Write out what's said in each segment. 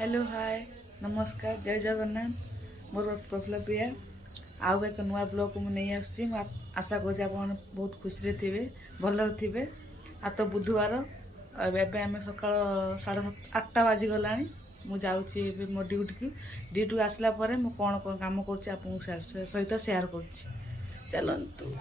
Hello hi नमस्कार जय जगन्नाथ मोर प्रफुल्ल प्रिया आउ एक नुआ ब्लॉग को नहीं आसुची आशा कर बहुत खुशी थे भल थे आ तो बुधवार एवं आम सका 8:30 बाजिगला मुझे मो ड्यूटी आसला मु कौन कौन कम कर सहित सेयार कर चलतु।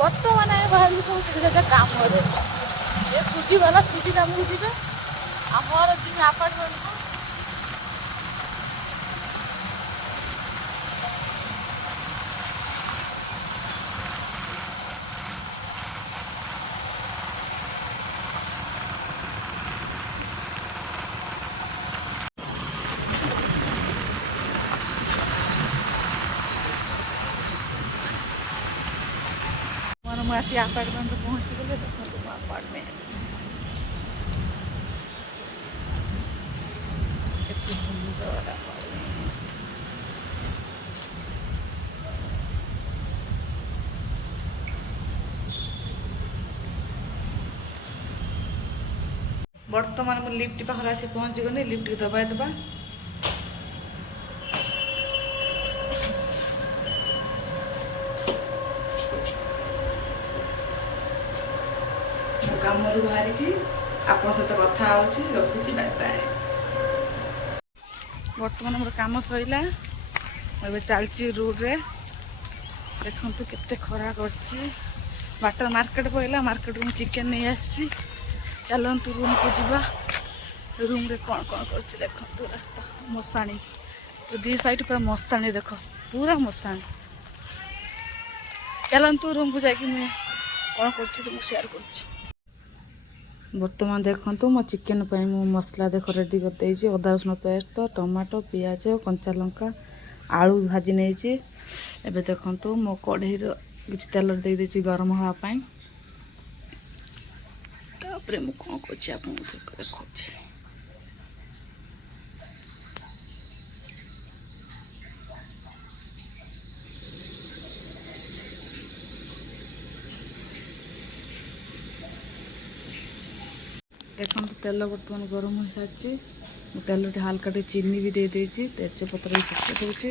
बर्तमान बाहर सब काम ये सुजी वाला सुजी काम को जी आमर जी आपार्टमेंट को मुझे आपार्टमेंट पहुँची गले देखो मो आपार्टमेंट केते सुंदर आपार्टमेंट। बर्तमान मुझे लिफ्ट पाखे आसी पहुँची गली लिफ्ट की दबाई दबा काम बाहर की आप सहित कथा रखुची बाय बाय। बर्तमान मोर काम सैला चलती रोड रे देखु केते खरा कर मार्केट पड़ा मार्केट में चिकेन नहीं आसी चलतु रूम को जीवा रूम रे कौन कौन कर देखु रास्ता मशाणी तो दी साइड पूरा मशाणी देख पूरा मशाणी चलतु रूम को जाकि कौन कर सेयार कर। बर्तमान देखो मो चिकेन मो मसला देख रेडी कर अदा रसुण पेस्ट टमाटो पियाज कंचा लंका आलू भाजी नहीं एबे देखो मो कढ़ई किसी तेल दे गरम हाँपाई तापर मु कौन कर देखा देखो तेल बर्तमान गरम हो सारी तेल हल्का चीनी भी दे तेजपत्र भी पकड़ दूसरे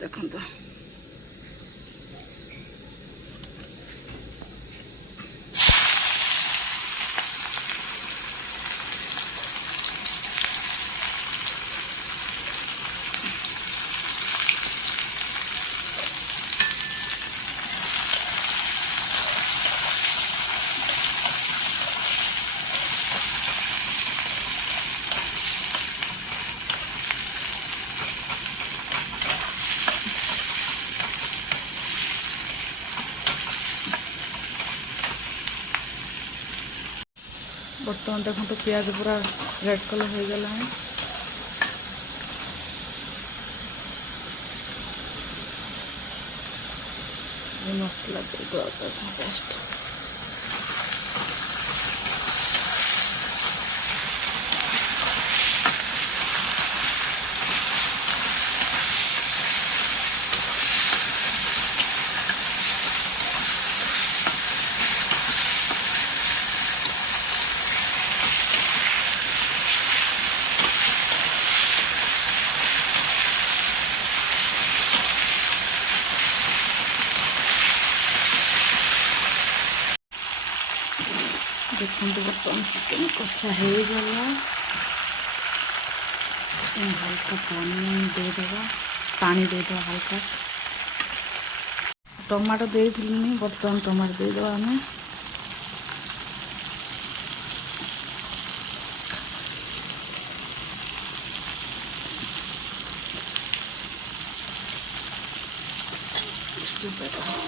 देखो बर्तमान देखो तो प्याज पूरा रेड कलर हो गला मसला दे पेस्ट देखो बर्तमान चिकेन कषा हो गला हल्का पानी देदेवा हल्का टमाटो दे बर्तमान टमाटो देदेवा आम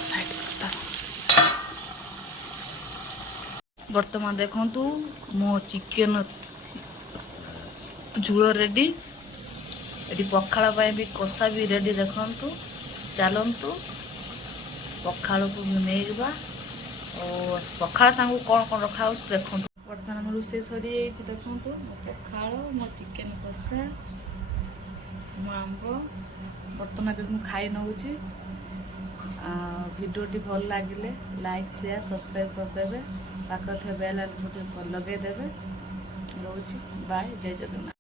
साइड बर्तमान देखु मो चिकेन झूल रेडी ଏଠି ପଖାଳ ପାଇଁ ବି କଷା ବି ରେଡ଼ି ଦେଖନ୍ତୁ। ଚାଲନ୍ତୁ ପଖାଳକୁ ନେଇଯିବା ଓ ପଖାଳ ସାଙ୍ଗକୁ କ'ଣ କ'ଣ ରଖାହେଉଛି ଦେଖନ୍ତୁ। ବର୍ତ୍ତମାନ ଆମ ରୋଷେଇ ସରିଯାଇଛି ଦେଖନ୍ତୁ। ମୋ ପଖାଳ, ମୋ ଚିକେନ୍ କଷା, ମୋ ଆମ୍ବ। ବର୍ତ୍ତମାନ ଏବେ ମୁଁ ଖାଇ ନେଉଛି। ଭିଡ଼ିଓଟି ଭଲ ଲାଗିଲେ ଲାଇକ୍ ସେୟାର ସବସ୍କ୍ରାଇବ୍ କରିଦେବେ। ପାଖରେ ଥିବା ବେଲ୍ ଆଇକନ୍ ଲଗେଇଦେବେ। ରହୁଛି ବାଏ, ଜୟ ଜଗନ୍ନାଥ।